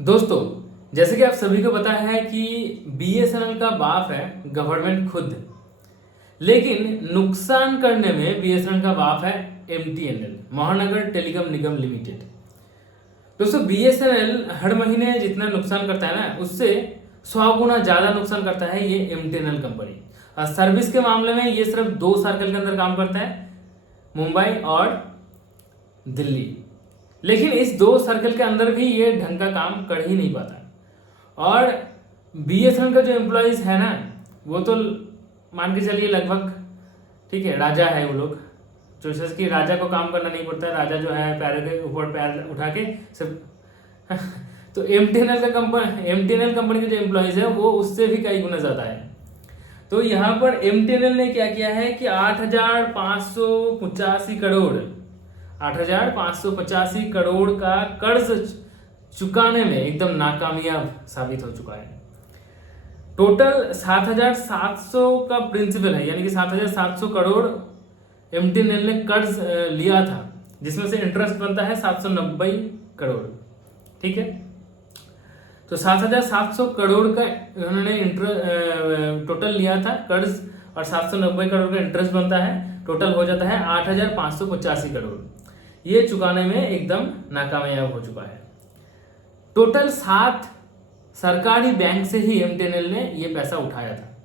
दोस्तों, जैसे कि आप सभी को पता है कि बीएसएनएल का बाप है गवर्नमेंट खुद, लेकिन नुकसान करने में बीएसएनएल का बाप है एमटीएनएल, महानगर टेलीकॉम निगम लिमिटेड। दोस्तों, बीएसएनएल हर महीने जितना नुकसान करता है ना, उससे 100 गुना ज़्यादा नुकसान करता है ये एमटीएनएल कंपनी। और सर्विस के मामले में ये सिर्फ 2 सर्कल के अंदर काम करता है, मुंबई और दिल्ली। लेकिन इस 2 सर्कल के अंदर भी ये ढंग का काम कर ही नहीं पाता। और बीएसएनएल का जो एम्प्लॉयज़ है ना, वो तो मान के चलिए लगभग ठीक है, राजा है वो लोग, जो जैसे कि राजा को काम करना नहीं पड़ता है। राजा जो है पैरों के ऊपर पैर उठा के सब तो एमटीएनएल कंपनी के जो एम्प्लॉयज़ है वो उससे भी कई गुना ज़्यादा है। तो यहाँ पर एमटीएनएल ने क्या किया है कि 8,585 करोड़ का कर्ज चुकाने में एकदम नाकामयाब साबित हो चुका है। टोटल 7,700 का प्रिंसिपल है, यानी कि 7,700 करोड़ एमटीएनएल ने कर्ज लिया था, जिसमें से इंटरेस्ट बनता है 790 करोड़। ठीक है, तो 7,700 करोड़ का उन्होंने टोटल लिया था कर्ज, और 790 करोड़ का इंटरेस्ट बनता है, टोटल हो जाता है 8,585 करोड़। ये चुकाने में एकदम नाकामयाब हो चुका है। टोटल 7 सरकारी बैंक से ही एमटीएनएल ने ये पैसा उठाया था,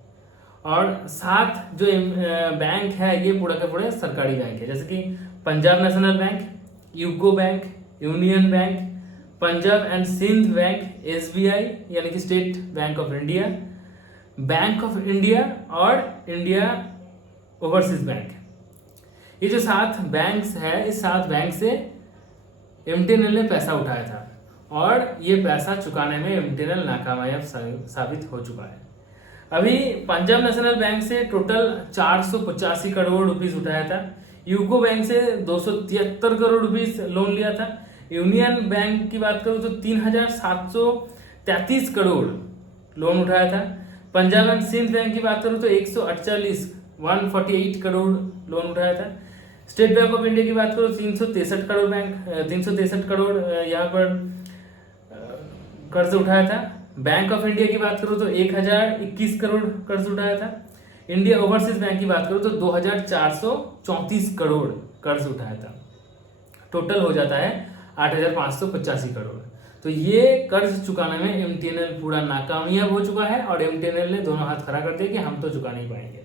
और 7 जो बैंक है ये पूरा का पूरा सरकारी बैंक है, जैसे कि Punjab national bank, UCO bank, union bank, Punjab and Sind bank, SBI यानी कि state bank of India, bank of India और इंडिया ओवरसीज बैंक। ये जो 7 बैंक्स है, इस 7 बैंक से एमटीएनएल ने पैसा उठाया था, और ये पैसा चुकाने में एमटीएनएल नाकामयाब साबित हो चुका है। अभी पंजाब नेशनल बैंक से टोटल 485 करोड़ रुपीस उठाया था, यूको बैंक से 273 करोड़ रुपीस लोन लिया था, यूनियन बैंक की बात करूँ तो 3,733 करोड़ लोन उठाया था, पंजाब एंड सिंध बैंक की बात करूँ तो 148 करोड़ लोन उठाया था, स्टेट बैंक ऑफ इंडिया की बात करूँ 363 करोड़ यहाँ पर कर्ज उठाया था, बैंक ऑफ इंडिया की बात करूँ तो 1,021 करोड़ कर्ज उठाया था, इंडिया ओवरसीज बैंक की बात करूँ तो 2,434 करोड़ कर्ज उठाया था। टोटल हो जाता है 8,585 करोड़। तो ये कर्ज चुकाने में एमटीएनएल पूरा नाकामयाब हो चुका है, और एमटीएनएल ने दोनों हाथ खड़ा कर दिया कि हम तो चुका नहीं पाएंगे।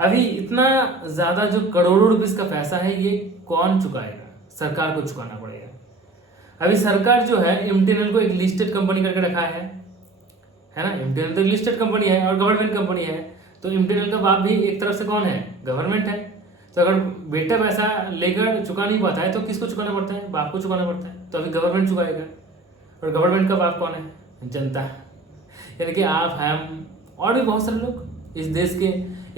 अभी इतना ज़्यादा जो करोड़ों रुपीस का पैसा है, ये कौन चुकाएगा? सरकार को चुकाना पड़ेगा। अभी सरकार जो है एमटीएनएल को एक लिस्टेड कंपनी करके रखा है ना। एमटीएनएल तो एक लिस्टेड कंपनी है और गवर्नमेंट कंपनी है, तो एमटीएनएल का बाप भी एक तरफ से कौन है? गवर्नमेंट है। तो अगर बेटा पैसा लेकर चुका नहीं पाता है तो किसको चुकाना पड़ता है? बाप को चुकाना पड़ता है। तो अभी गवर्नमेंट चुकाएगा, और गवर्नमेंट का बाप कौन है? जनता, यानी कि आप, हम और भी बहुत सारे लोग इस देश के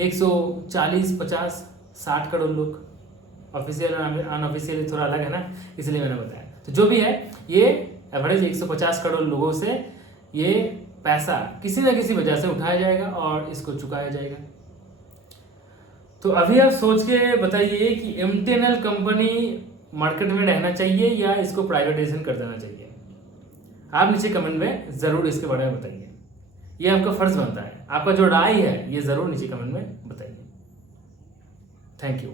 140, 50, 60 करोड़ लोग। ऑफिशियल अनऑफिशियल थोड़ा अलग है ना, इसलिए मैंने बताया। तो जो भी है, ये एवरेज 150 करोड़ लोगों से ये पैसा किसी न किसी वजह से उठाया जाएगा और इसको चुकाया जाएगा। तो अभी आप सोच के बताइए कि एमटीएनएल कंपनी मार्केट में रहना चाहिए या इसको प्राइवेटाइजेशन कर देना चाहिए? आप नीचे कमेंट में ज़रूर इसके बारे में बताइए। ये आपका फर्ज बनता है। आपका जो राय है ये ज़रूर नीचे कमेंट में बताइए। Thank you.